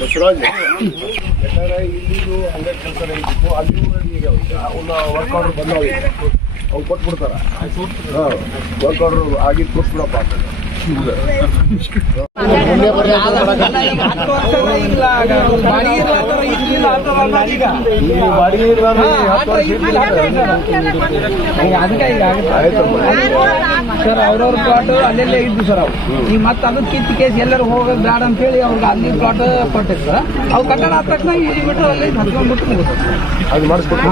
ಬಸವರಾಜ್ ಯಾಕಂದ್ರೆ ಇಲ್ಲಿದು ಹಂಗೆ ಕೆಲಸ ನಡೀಬೇಕು, ಅಲ್ಲಿ ಅವನ್ನ ವರ್ಕ್ ಆರ್ಡರ್ ಬಂದವ ಅವ್ರು ಕೊಟ್ಬಿಡ್ತಾರ. ವರ್ಕ್ ಆರ್ಡರ್ ಆಗಿದ್ದು ಕೊಟ್ಬಿಡಪ್ಪ ಅಂತ ಸರ್ ಅವ್ರವ್ರ ಪ್ಲಾಟ್ ಅಲ್ಲೆಲ್ಲೇ ಇದ್ದು ಸರ್. ಅವು ಈಗ ಮತ್ತೆ ಅದಕ್ಕೆ ಕಿತ್ತು ಕೇಸ್ ಎಲ್ಲರೂ ಹೋಗೋದು ಬೇಡ ಅಂತ ಹೇಳಿ ಅವ್ರಿಗೆ ಅಲ್ಲಿ ಪ್ಲಾಟ್ ಕೊಟ್ಟಿದ್ರು ಸರ್. ಅವು ಕಟ್ಟಡ ಆದ ತಕ್ಷಣ ಇಲ್ಲಿ ಬಿಟ್ಟು ಅಲ್ಲಿ ಹತ್ಕೊಂಡ್ಬಿಟ್ಟು ಅದು ಮಾಡಿಸ್ಕೊಟ್ಟು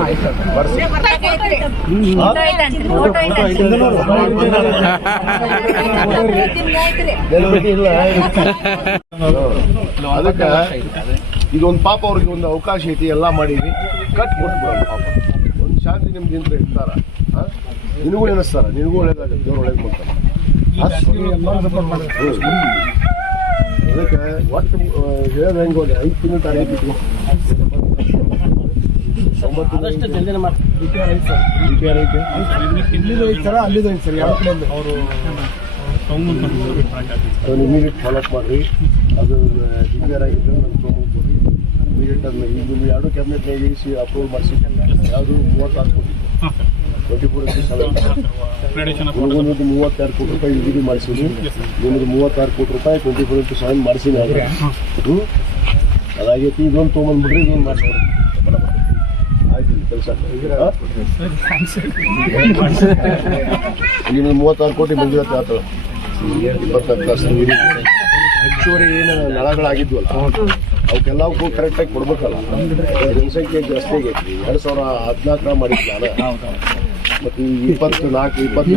ಅದಕ್ಕೆ ಇದೊಂದು ಪಾಪ ಅವ್ರಿಗೆ ಒಂದು ಅವಕಾಶ ಐತಿ, ಎಲ್ಲ ಮಾಡೀವಿ ಕಟ್ ಕೊಟ್ಬಿಡೋಣ ಪಾಪ. ಒಂದು ಶಾಂತಿ ನಿಮ್ದಿಂದ ಇರ್ತಾರ, ನಿನಗೂ ನೆನೆಸ್ತಾರ, ನಿನಗೂ ಒಳ್ಳೇದಾಗುತ್ತೆ, ದೇವ್ರು ಒಳ್ಳೇದು ಮಾಡ್ತಾರೆ. ಅದಕ್ಕೆ ಒಟ್ಟು ಹೇಳೋದು ಹೆಂಗೆ ಹೋದ್ರೆ 5 ತಿಂಗಳು ಟಾರ್ಗೆಟ್ ಇತ್ತು. 9 ಅಲ್ಲಿದ್ದು ಐತೆ ಸರ್. ಯಾವ ಕಡೆ ಅವರು ಇಮಿಡಿಯೇಟ್ ಫಾಲೋಅಪ್ ಮಾಡಿರಿ. ಅದು ಡಿಕ್ಲೇರ್ ಆಗಿದ್ದರೆ ನಾನು ತೊಗೊಂಡ್ಕೊಡಿ ಇಮಿಡಿಯೇಟ್. ಅದನ್ನ ಈಗ ನೀವು 2 ಕ್ಯಾಬಿನೆಟ್ನಾಗ ಇರಿಸಿ ಅಪ್ರೂವಲ್ ಮಾಡಿಸಿ. ಯಾವುದು 36 ಕೋಟಿ 24/7 32 ಕೋಟಿ ರೂಪಾಯಿ ಯುಜಿಡಿ ಮಾಡಿಸಿದ್ವಿ. ನಿಮ್ಮದು 36 ಕೋಟಿ ರೂಪಾಯಿ 24/7 ಮಾಡಿಸಿನಿ. ಅದಾಗೈತಿ. ಇದೊಂದು ತೊಗೊಂಡ್ಬಿಡ್ರಿ, ಇದೊಂದು ಮಾಡಿಸ್ಕೊಡ್ರಿ. ಆಯ್ತು ಕೆಲಸ. ನಿಮ್ಮದು 36 ಕೋಟಿ ಮಂಜೂರಾತಿ ಆತ. 24 ತಾಸು ನೀರು ಹೆಚ್ಚುವರಿ ಏನು ನಳಗಳಾಗಿದ್ವಲ್ಲ ಅವಕ್ಕೆಲ್ಲವಕ್ಕೂ ಕರೆಕ್ಟಾಗಿ ಕೊಡ್ಬೇಕಲ್ಲ. ಜನಸಂಖ್ಯೆ ಜಾಸ್ತಿ ಆಗೈತಿ. 2014 ಮಾಡಿದ್ದು ನಾನು. ಮತ್ತು 24-25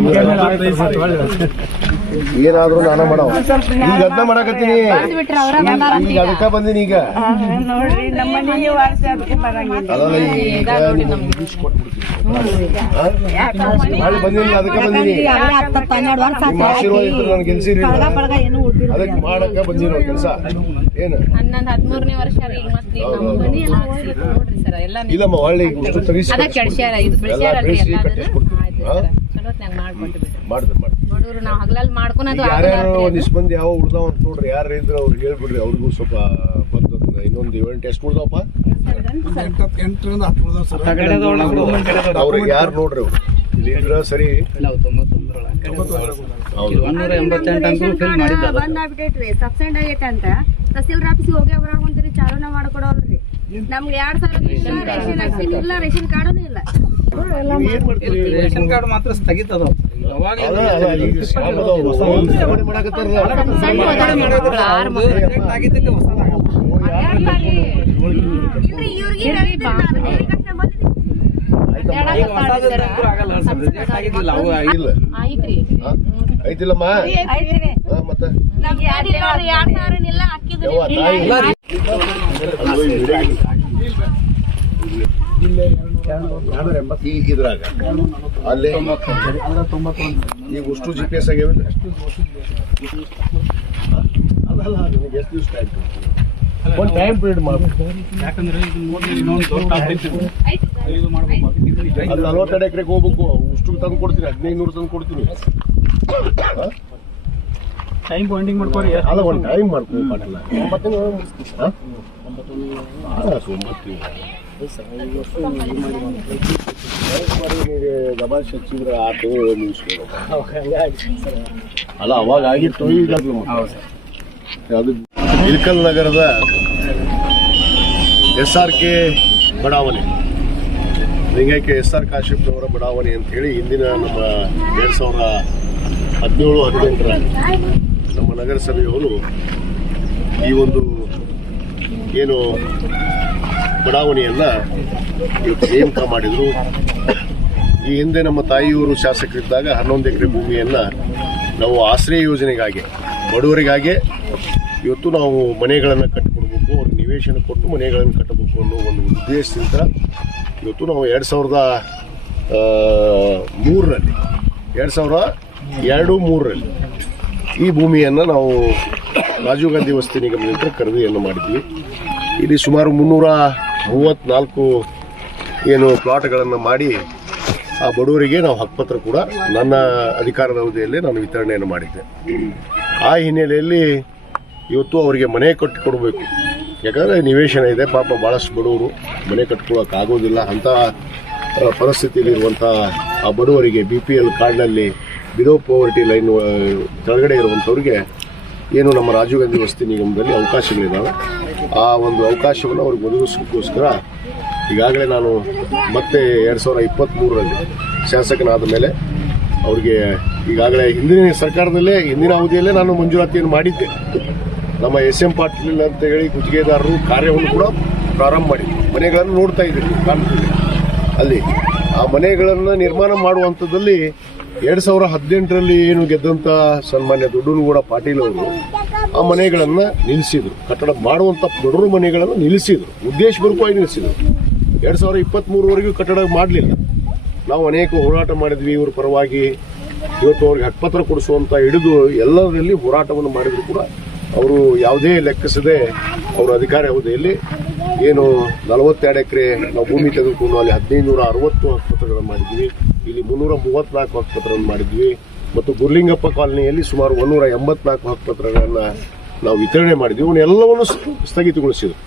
ಏನಾದ್ರು ನಾನು ಮಾಡವ. ಈಗ ಅದನ್ನ ಮಾಡಕತ್ತೀನಿ. ಈಗ ಅದಕ್ಕೆ ಬಂದೀನಿ. ಈಗ ಅದಲ್ಲ ಈಗ ಬಂದೀನಿ, ಅದಕ್ಕೆ ಬಂದೀನಿ. ನಿಮ್ಮ ಆಶೀರ್ವಾದ ಇದ್ರು ನಾನು ಗೆಲ್ಸಿರಿ. ಅದಕ್ಕೆ ಮಾಡಕ್ಕೆ ಬಂದೀನಿ ಕೆಲಸ. ಏನು ಇಲ್ಲಮ್ಮ ಒಳ್ಳೆ ಇಷ್ಟು ತೆಗಿಸಿ ಯಾರ್ಯಾರು ಒಂದಿಷ್ಟು ಮಂದಿ ಯಾವ ಉಳ್ದಾವ ಅಂತ ನೋಡ್ರಿ. ಯಾರು ಇದ್ರು ಅವ್ರು ಹೇಳ್ಬಿಡ್ರಿ. ಅವ್ರಿಗೂ ಸ್ವಲ್ಪ ಬಂದ ಇನ್ನೊಂದು ಇವೆಂಟ್ ಎಷ್ಟು ಉಳ್ದಾವಪ್ಪ? 8 ಅವ್ರಿಗೆ ಯಾರು ನೋಡ್ರಿ ಅವ್ರು ಇಲ್ಲಿ ಇದ್ರ ಸರಿ. 188 ಸಬ್ಸೆಂಡ್ ಆಗೈತೆ ಅಂತ ತಹಸೀಲ್ದಾರ್ ಆಫೀಸ್ಗೆ ಹೋಗಿ ಬರಾಕೊಂತೀರಿ. ಚಾಲೂನ ಮಾಡ್ಕೊಡೋಲ್ರಿ. ನಮ್ಗೆ 2000 ಇಲ್ಲ, ರೇಷನ್ ಕಾರ್ಡೂ ಇಲ್ಲ. ರೇಷನ್ ಕಾರ್ಡ್ ಮಾತ್ರ ಸ್ಥಗಿತ ಅದಾವ. ಐತಿಲ್ಲಮ್ಮ ಮತ್ತೆ ಇದ್ರಾಗ ಅಲ್ಲಿ ಈಗ ಅಷ್ಟು GPS ಆಗ್ಯಾವಿಲ್ಲ. ಅದಲ್ಲ ನಿಮಗೆ ಎಷ್ಟು ದಿವಸ ಆಯ್ತು? ಒಂದು ಟೈಮ್ ಪೀರಿಯಡ್ ಮಾಡಬೇಕು. ಯಾಕಂದ್ರೆ 40 ಎಕರೆಗೆ ಹೋಗ್ಬೇಕು. ಅಷ್ಟು ತಂದು ಕೊಡ್ತೀನಿ, 1500 ತಂದು ಕೊಡ್ತೀನಿ. ಟೈಮ್ ಬಾಂಡಿಂಗ್ ಮಾಡ್ಕೊರಿ. ಅಲ್ಲ ಒಂದು ಟೈಮ್ ಮಾಡ್ತೀವಿ. ಮಾಡಿಲ್ಲ 9 ಹಚ್ಚಿದ್ರೆ ಆ ತಿಂಗಳು ಮುಗಿಸ್ಬೋದು. ಅಲ್ಲ ಅವಾಗ ಆಗಿತ್ತು. ಈಗ ಅದು ಇಳಕಲ್ ನಗರದ SRK ಬಡಾವಣೆ, ಲಿಂಗೈಕ್ಯ SR ಕಾಶ್ಯಪ್ ಅವರ ಬಡಾವಣೆ ಅಂತೇಳಿ ಹಿಂದಿನ ನಮ್ಮ 2017-18 ನಮ್ಮ ನಗರಸಭೆಯವರು ಈ ಒಂದು ಏನು ಬಡಾವಣೆಯನ್ನು ಇವತ್ತು ನೇಮಕ ಮಾಡಿದರು. ಈ ಹಿಂದೆ ನಮ್ಮ ತಾಯಿಯವರು ಶಾಸಕರಿದ್ದಾಗ 11 ಎಕರೆ ಭೂಮಿಯನ್ನು ನಾವು ಆಶ್ರಯ ಯೋಜನೆಗಾಗಿ ಬಡವರಿಗಾಗಿ ಇವತ್ತು ನಾವು ಮನೆಗಳನ್ನು ಕಟ್ಟಿಕೊಡ್ಬೇಕು, ಅವ್ರಿಗೆ ನಿವೇಶನ ಕೊಟ್ಟು ಮನೆಗಳನ್ನು ಕಟ್ಟಬೇಕು ಅನ್ನೋ ಒಂದು ಉದ್ದೇಶದಿಂದ ಇವತ್ತು ನಾವು 2002-3ರಲ್ಲಿ ಈ ಭೂಮಿಯನ್ನು ನಾವು ರಾಜೀವ್ ಗಾಂಧಿ ವಸತಿ ನಿಗಮದಿಂದ ಖರೀದಿಯನ್ನು ಮಾಡಿದ್ವಿ. ಇಲ್ಲಿ ಸುಮಾರು 334 ಏನು ಪ್ಲಾಟ್ಗಳನ್ನು ಮಾಡಿ ಆ ಬಡವರಿಗೆ ನಾವು ಹಕ್ಕುಪತ್ರ ಕೂಡ ನನ್ನ ಅಧಿಕಾರದ ಅವಧಿಯಲ್ಲಿ ನಾನು ವಿತರಣೆಯನ್ನು ಮಾಡಿದ್ದೆ. ಆ ಹಿನ್ನೆಲೆಯಲ್ಲಿ ಇವತ್ತು ಅವರಿಗೆ ಮನೆ ಕಟ್ಟಿಕೊಡ್ಬೇಕು. ಯಾಕಂದರೆ ನಿವೇಶನ ಇದೆ, ಪಾಪ ಭಾಳಷ್ಟು ಬಡವರು ಮನೆ ಕಟ್ಕೊಳ್ಳೋಕ್ಕಾಗೋದಿಲ್ಲ. ಅಂಥ ಪರಿಸ್ಥಿತಿಯಲ್ಲಿರುವಂಥ ಆ ಬಡವರಿಗೆ BPL ಕಾರ್ಡ್ನಲ್ಲಿ ಬಿಲೋ ಪೋವರ್ಟಿ ಲೈನ್ ಕೆಳಗಡೆ ಇರುವಂಥವ್ರಿಗೆ ಏನು ನಮ್ಮ ರಾಜೀವ್ ಗಾಂಧಿ ವಸತಿ ನಿಗಮದಲ್ಲಿ ಅವಕಾಶಗಳಿದ್ದಾವೆ. ಆ ಒಂದು ಅವಕಾಶವನ್ನು ಅವ್ರಿಗೆ ಒದಗಿಸೋಕ್ಕೋಸ್ಕರ ಈಗಾಗಲೇ ನಾನು ಮತ್ತೆ 2023ರಲ್ಲಿ ಶಾಸಕನಾದ ಮೇಲೆ ಅವ್ರಿಗೆ ಈಗಾಗಲೇ ಹಿಂದಿನ ಸರ್ಕಾರದಲ್ಲೇ ಹಿಂದಿನ ಅವಧಿಯಲ್ಲೇ ನಾನು ಮಂಜೂರಾತಿಯನ್ನು ಮಾಡಿದ್ದೆ. ನಮ್ಮ SM ಪಾಟೀಲ್ ಅಂತ ಹೇಳಿ ಗುತ್ತಿಗೆದಾರರು ಕಾರ್ಯವನ್ನು ಕೂಡ ಪ್ರಾರಂಭ ಮಾಡಿದ್ರು. ಮನೆಗಳನ್ನು ನೋಡ್ತಾ ಇದ್ದೀರಿ ಕಾಣ್ತಿದೆ. ಅಲ್ಲಿ ಆ ಮನೆಗಳನ್ನು ನಿರ್ಮಾಣ ಮಾಡುವಂಥದ್ದಲ್ಲಿ 2018ರಲ್ಲಿ ಏನು ಗೆದ್ದಂಥ ಸನ್ಮಾನ್ಯ ದೊಡ್ಡನಗೌಡ ಪಾಟೀಲ್ ಅವರು ಆ ಮನೆಗಳನ್ನು ನಿಲ್ಲಿಸಿದ್ರು. ಕಟ್ಟಡ ಮಾಡುವಂಥ ಬಡವರು ಮನೆಗಳನ್ನು ನಿಲ್ಲಿಸಿದ್ರು, ಉದ್ದೇಶಪೂರ್ವಕವಾಗಿ ನಿಲ್ಲಿಸಿದ್ರು. 2023ವರೆಗೂ ಕಟ್ಟಡ ಮಾಡಲಿಲ್ಲ. ನಾವು ಅನೇಕ ಹೋರಾಟ ಮಾಡಿದ್ವಿ ಇವ್ರ ಪರವಾಗಿ. ಇವತ್ತು ಅವ್ರಿಗೆ ಹಕ್ಕುಪತ್ರ ಕೊಡಿಸುವಂಥ ಹಿಡಿದು ಎಲ್ಲದರಲ್ಲಿ ಹೋರಾಟವನ್ನು ಮಾಡಿದ್ರು ಕೂಡ ಅವರು ಯಾವುದೇ ಲೆಕ್ಕಿಸದೆ ಅವರ ಅಧಿಕಾರ ಅವಧಿಯಲ್ಲಿ ಏನು 42 ಎಕರೆ ನಾವು ಭೂಮಿ ತೆಗೆದುಕೊಂಡು ಅಲ್ಲಿ 1560 ಹಕ್ಕುಪತ್ರಗಳನ್ನು ಮಾಡಿದ್ವಿ. ಇಲ್ಲಿ 334 ಹಕ್ಕುಪತ್ರಗಳನ್ನು ಮಾಡಿದ್ವಿ. ಮತ್ತು ಗುರ್ಲಿಂಗಪ್ಪ ಕಾಲನಿಯಲ್ಲಿ ಸುಮಾರು 184 ಹಕ್ಕುಪತ್ರಗಳನ್ನು ನಾವು ವಿತರಣೆ ಮಾಡಿದ್ವಿ. ಇವನ್ನೆಲ್ಲವನ್ನು ಸ್ಥಗಿತಗೊಳಿಸಿದ್ರು.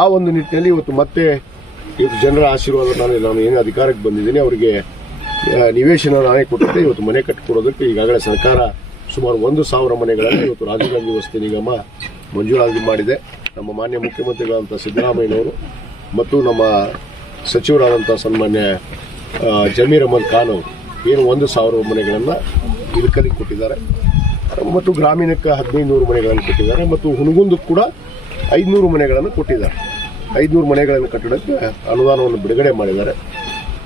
ಆ ಒಂದು ನಿಟ್ಟಿನಲ್ಲಿ ಇವತ್ತು ಜನರ ಆಶೀರ್ವಾದ ನಾನು ಏನು ಅಧಿಕಾರಕ್ಕೆ ಬಂದಿದ್ದೀನಿ ಅವರಿಗೆ ನಿವೇಶನ ನಾನೇ ಕೊಟ್ಟಿದ್ದೆ. ಇವತ್ತು ಮನೆ ಕಟ್ಟಿಕೊಡೋದಕ್ಕೆ ಈಗಾಗಲೇ ಸರ್ಕಾರ ಸುಮಾರು 1,000 ಮನೆಗಳಲ್ಲಿ ಇವತ್ತು ರಾಜೀವ್ ಗಾಂಧಿ ವಸತಿ ನಿಗಮ ಮಂಜೂರಾತಿ ಮಾಡಿದೆ. ನಮ್ಮ ಮಾನ್ಯ ಮುಖ್ಯಮಂತ್ರಿಗಳಾದಂಥ ಸಿದ್ದರಾಮಯ್ಯನವರು ಮತ್ತು ನಮ್ಮ ಸಚಿವರಾದಂಥ ಸನ್ಮಾನ್ಯ ಜಮೀರ್ ಅಹಮದ್ ಖಾನ್ ಅವರು ಏನು 1,000 ಮನೆಗಳನ್ನು ಇಳಕಲಿ ಕೊಟ್ಟಿದ್ದಾರೆ. ಮತ್ತು ಗ್ರಾಮೀಣಕ್ಕೆ 1500 ಮನೆಗಳನ್ನು ಕೊಟ್ಟಿದ್ದಾರೆ. ಮತ್ತು ಹುನಗುಂದಕ್ಕೆ ಕೂಡ 500 ಮನೆಗಳನ್ನು ಕೊಟ್ಟಿದ್ದಾರೆ. 500 ಮನೆಗಳನ್ನು ಕಟ್ಟಡಕ್ಕೆ ಅನುದಾನವನ್ನು ಬಿಡುಗಡೆ ಮಾಡಿದ್ದಾರೆ.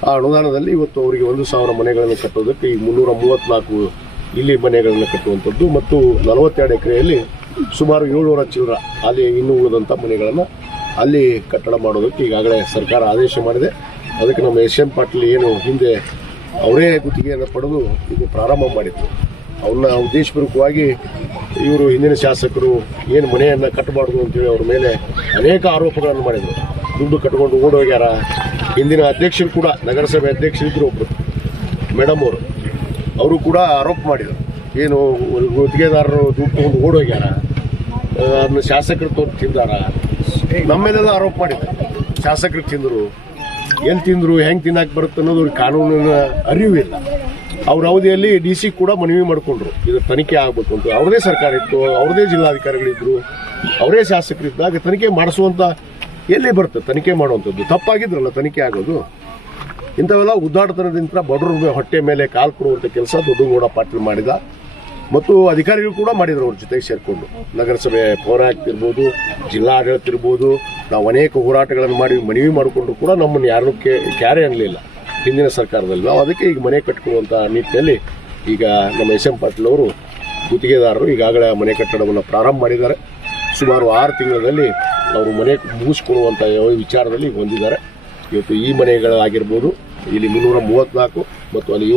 ಆ ಅನುದಾನದಲ್ಲಿ ಇವತ್ತು ಅವರಿಗೆ 1,000 ಮನೆಗಳನ್ನು ಕಟ್ಟೋದಕ್ಕೆ ಈ 334 ಇಲ್ಲಿ ಮನೆಗಳನ್ನು ಕಟ್ಟುವಂಥದ್ದು ಮತ್ತು 42 ಎಕರೆಯಲ್ಲಿ ಸುಮಾರು 700 ಚಿಲ್ಲರ ಅಲ್ಲಿ ಇನ್ನೂ ಉಳಿದಂಥ ಮನೆಗಳನ್ನು ಅಲ್ಲಿ ಕಟ್ಟಡ ಮಾಡೋದಕ್ಕೆ ಈಗಾಗಲೇ ಸರ್ಕಾರ ಆದೇಶ ಮಾಡಿದೆ. ಅದಕ್ಕೆ ನಮ್ಮ SM ಪಾಟೀಲ್ ಏನು ಹಿಂದೆ ಅವರೇ ಗುತ್ತಿಗೆಯನ್ನು ಪಡೆದು ಇದು ಪ್ರಾರಂಭ ಮಾಡಿದ್ರು. ಅವನ್ನ ಉದ್ದೇಶಪೂರ್ವಕವಾಗಿ ಇವರು ಹಿಂದಿನ ಶಾಸಕರು ಏನು ಮನೆಯನ್ನು ಕಟ್ಟಬಾರ್ದು ಅಂತೇಳಿ ಅವ್ರ ಮೇಲೆ ಅನೇಕ ಆರೋಪಗಳನ್ನು ಮಾಡಿದರು. ದುಡ್ಡು ಕಟ್ಕೊಂಡು ಓಡೋಗ್ಯಾರ. ಹಿಂದಿನ ಅಧ್ಯಕ್ಷರು ಕೂಡ ನಗರಸಭೆ ಅಧ್ಯಕ್ಷರಿದ್ದರು ಒಬ್ಬರು ಮೇಡಮ್ ಅವರು ಕೂಡ ಆರೋಪ ಮಾಡಿದರು. ಏನು ಗುತ್ತಿಗೆದಾರರು ದುಡ್ಡು ತಗೊಂಡು ಓಡೋಗ್ಯಾರ, ಅದನ್ನ ಶಾಸಕರು ತೊಗೊಂಡು ತಿಂದಾರ, ನಮ್ಮ ಮೇಲೆಲ್ಲ ಆರೋಪ ಮಾಡಿದ್ರು. ಶಾಸಕರು ತಿಂದರು, ಎಲ್ಲಿ ತಿಂದರು, ಹೆಂಗೆ ತಿನ್ನಕ್ಕೆ ಬರುತ್ತೆ ಅನ್ನೋದು ಅವ್ರಿಗೆ ಕಾನೂನಿನ ಅರಿವಿಲ್ಲ. ಅವ್ರ ಅವಧಿಯಲ್ಲಿ DC ಕೂಡ ಮನವಿ ಮಾಡಿಕೊಂಡ್ರು ಇದು ತನಿಖೆ ಆಗಬೇಕು ಅಂತ. ಅವ್ರದೇ ಸರ್ಕಾರ ಇತ್ತು, ಅವ್ರದೇ ಜಿಲ್ಲಾಧಿಕಾರಿಗಳಿದ್ರು, ಅವರೇ ಶಾಸಕರಿದ್ದಾಗ ತನಿಖೆ ಮಾಡಿಸುವಂಥ ಎಲ್ಲಿ ಬರುತ್ತೆ ತನಿಖೆ ಮಾಡುವಂಥದ್ದು? ತಪ್ಪಾಗಿದ್ರಲ್ಲ ತನಿಖೆ ಆಗೋದು. ಇಂಥವೆಲ್ಲ ಉದ್ದಾಟತನದಿಂದ ಬಡವ್ರ ಹೊಟ್ಟೆ ಮೇಲೆ ಕಾಲು ಕೊಡುವಂಥ ಕೆಲಸ ದೊಡ್ಡನಗೌಡ ಪಾಟೀಲ್ ಮಾಡಿದ. ಮತ್ತು ಅಧಿಕಾರಿಗಳು ಕೂಡ ಮಾಡಿದ್ರು ಅವ್ರ ಜೊತೆಗೆ ಸೇರಿಕೊಂಡು. ನಗರಸಭೆ ಪೌರ ಆಗ್ತಿರ್ಬೋದು, ಜಿಲ್ಲಾ ಆಡಳಿತ ಇರ್ಬೋದು, ನಾವು ಅನೇಕ ಹೋರಾಟಗಳನ್ನು ಮಾಡಿ ಮನವಿ ಮಾಡಿಕೊಂಡ್ರು ಕೂಡ ನಮ್ಮನ್ನು ಯಾರನ್ನೂ ಕ್ಯಾರೆ ಅನ್ನಲಿಲ್ಲ ಹಿಂದಿನ ಸರ್ಕಾರದಲ್ಲಿ. ನಾವು ಅದಕ್ಕೆ ಈಗ ಮನೆ ಕಟ್ಟಿಕೊಳ್ಳುವಂಥ ನಿಟ್ಟಿನಲ್ಲಿ ಈಗ ನಮ್ಮ SM ಪಾಟೀಲ್ ಅವರು ಗುತ್ತಿಗೆದಾರರು ಈಗಾಗಲೇ ಮನೆ ಕಟ್ಟಡವನ್ನು ಪ್ರಾರಂಭ ಮಾಡಿದ್ದಾರೆ. ಸುಮಾರು 6 ತಿಂಗಳಲ್ಲಿ ಅವರು ಮನೆ ಮುಗಿಸ್ಕೊಳ್ಳುವಂಥ ವಿಚಾರದಲ್ಲಿ ಹೊಂದಿದ್ದಾರೆ. ಇವತ್ತು ಈ ಮನೆಗಳಾಗಿರ್ಬೋದು, ಇಲ್ಲಿ 334 ಮತ್ತು ಅಲ್ಲಿ 7